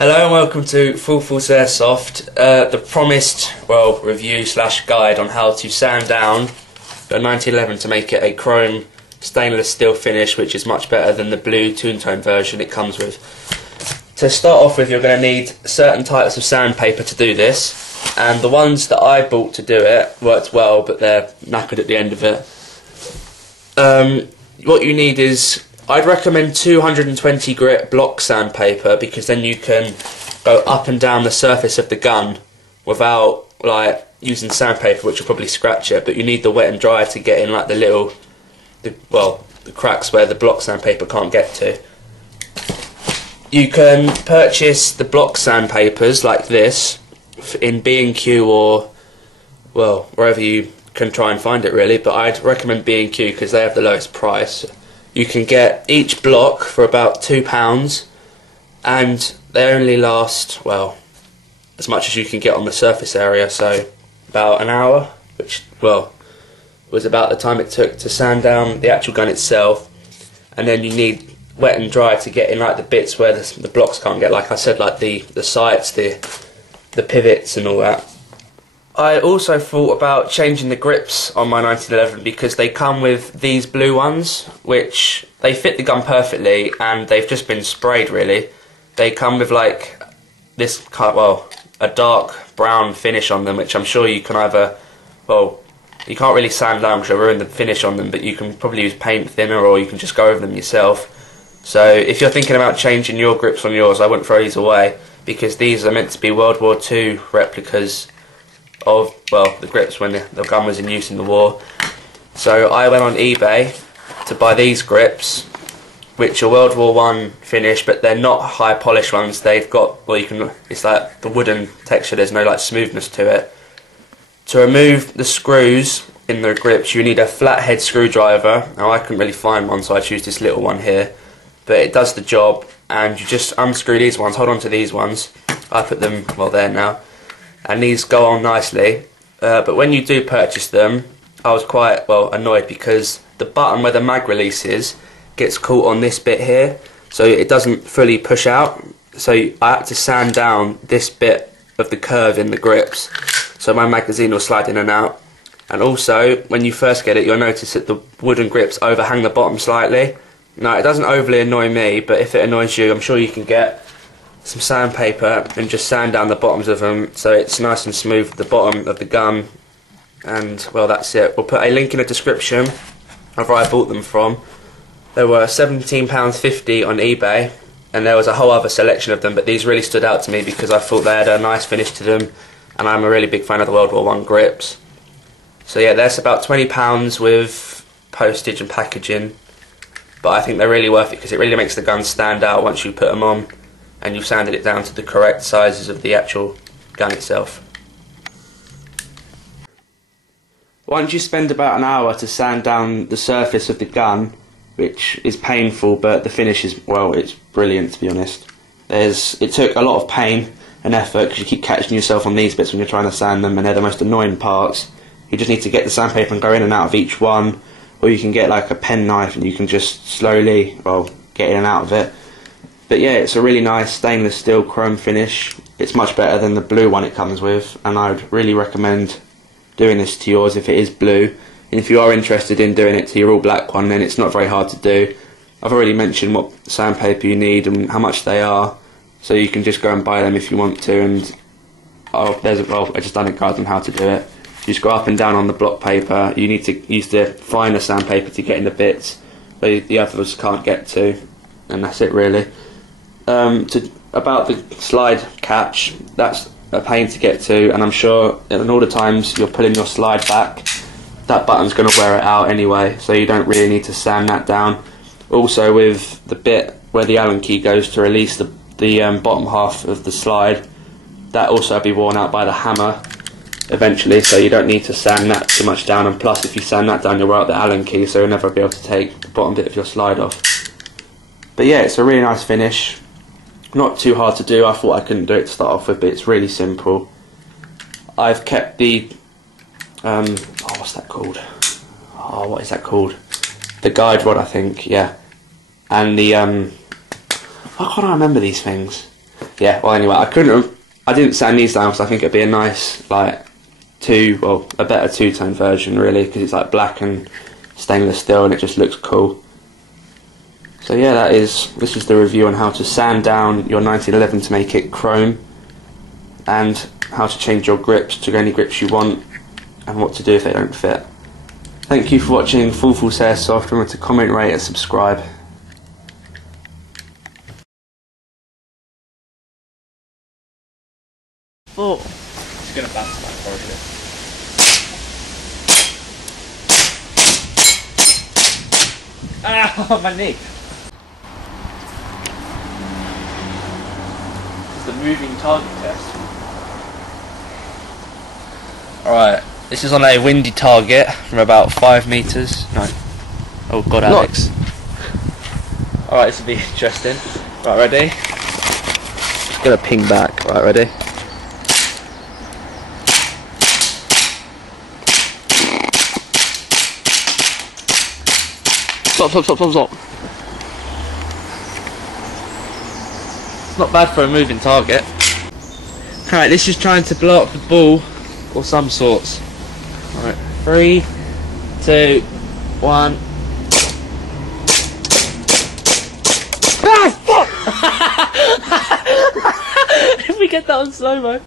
Hello and welcome to FullForceAirsoft, the promised, review slash guide on how to sand down a 1911 to make it a chrome stainless steel finish, which is much better than the blue two-tone version it comes with. To start off with, you're going to need certain types of sandpaper to do this, and the ones that I bought to do it worked well, but they're knackered at the end of it. What you need is, I'd recommend 220 grit block sandpaper, because then you can go up and down the surface of the gun without using sandpaper, which will probably scratch it. But you need the wet and dry to get in the cracks where the block sandpaper can't get to. You can purchase the block sandpapers like this in B&Q or wherever you can try and find it really, but I'd recommend B&Q because they have the lowest price. You can get each block for about £2, and they only last, as much as you can get on the surface area, so about an hour, which, was about the time it took to sand down the actual gun itself. And then you need wet and dry to get in the bits where the blocks can't get, like I said, like the sights, the pivots and all that. I also thought about changing the grips on my 1911 because they come with these blue ones, which they fit the gun perfectly, and they've just been sprayed really. They come with this a dark brown finish on them, which I'm sure you can either, you can't really sand down because you'll ruin the finish on them, but you can probably use paint thinner or you can just go over them yourself. So if you're thinking about changing your grips on yours, I wouldn't throw these away, because these are meant to be World War II replicas of the grips when the gun was in use in the war. So I went on eBay to buy these grips, which are World War I finish, but they're not high polished ones. They've got it's like the wooden texture, there's no smoothness to it. To remove the screws in the grips you need a flathead screwdriver. Now I couldn't really find one, so I choose this little one here, but it does the job. And you just unscrew these ones, hold on to these ones. I put them there now, and these go on nicely, but when you do purchase them, I was quite annoyed because the button where the mag release is gets caught on this bit here, so it doesn't fully push out. So I had to sand down this bit of the curve in the grips, so my magazine will slide in and out. And also, when you first get it, you'll notice that the wooden grips overhang the bottom slightly. Now, it doesn't overly annoy me, but if it annoys you, I'm sure you can get some sandpaper and just sand down the bottoms of them so it's nice and smooth at the bottom of the gun. And that's it. We'll put a link in the description of where I bought them from. They were £17.50 on eBay, and there was a whole other selection of them, but these really stood out to me because I thought they had a nice finish to them, and I'm a really big fan of the World War I grips. So yeah, that's about £20 with postage and packaging, but I think they're really worth it because it really makes the gun stand out once you put them on and you've sanded it down to the correct sizes of the actual gun itself. Once you spend about an hour to sand down the surface of the gun, which is painful, but the finish is, it's brilliant, to be honest. It took a lot of pain and effort because you keep catching yourself on these bits when you're trying to sand them, and they're the most annoying parts. You just need to get the sandpaper and go in and out of each one, or you can get a pen knife and you can just slowly, get in and out of it. But yeah, it's a really nice stainless steel chrome finish. It's much better than the blue one it comes with, and I would really recommend doing this to yours if it is blue. And if you are interested in doing it to your all black one, then it's not very hard to do. I've already mentioned what sandpaper you need and how much they are, so you can just go and buy them if you want to. And I just done a guide on how to do it. You just go up and down on the block paper. You need to use the finer sandpaper to get in the bits the others can't get to, and that's it really. About the slide catch, that's a pain to get to, and I'm sure in all the times you're pulling your slide back, that button's going to wear it out anyway, so you don't really need to sand that down. Also, with the bit where the Allen key goes to release the bottom half of the slide, that also will be worn out by the hammer eventually, so you don't need to sand that too much down. And plus, if you sand that down, you'll wear out the Allen key, so you'll never be able to take the bottom bit of your slide off. But yeah, it's a really nice finish. Not too hard to do. I thought I couldn't do it to start off with, but it's really simple. I've kept the what's that called? What is that called? The guide rod, I think, yeah. And the why can't I remember these things? yeah, well anyway, I didn't sand these down because I think it'd be a nice, like, a better two-tone version really, because it's like black and stainless steel and it just looks cool. So yeah, this is the review on how to sand down your 1911 to make it chrome, and how to change your grips to any grips you want, and what to do if they don't fit. Thank you for watching FullForceAirsoft. Remember to comment, rate and subscribe. Oh. It's going to bounce back probably. Ah, my knee! It's the moving target test. Alright, this is on a windy target from about 5 metres. No. Oh god, Alex. Alright, this will be interesting. Right, ready? Just gonna ping back. Right, ready? Stop. It's not bad for a moving target. Alright, this is trying to blow up the ball or some sorts. Alright, 3, 2, 1. Ah, fuck! If we get that on slow-mo.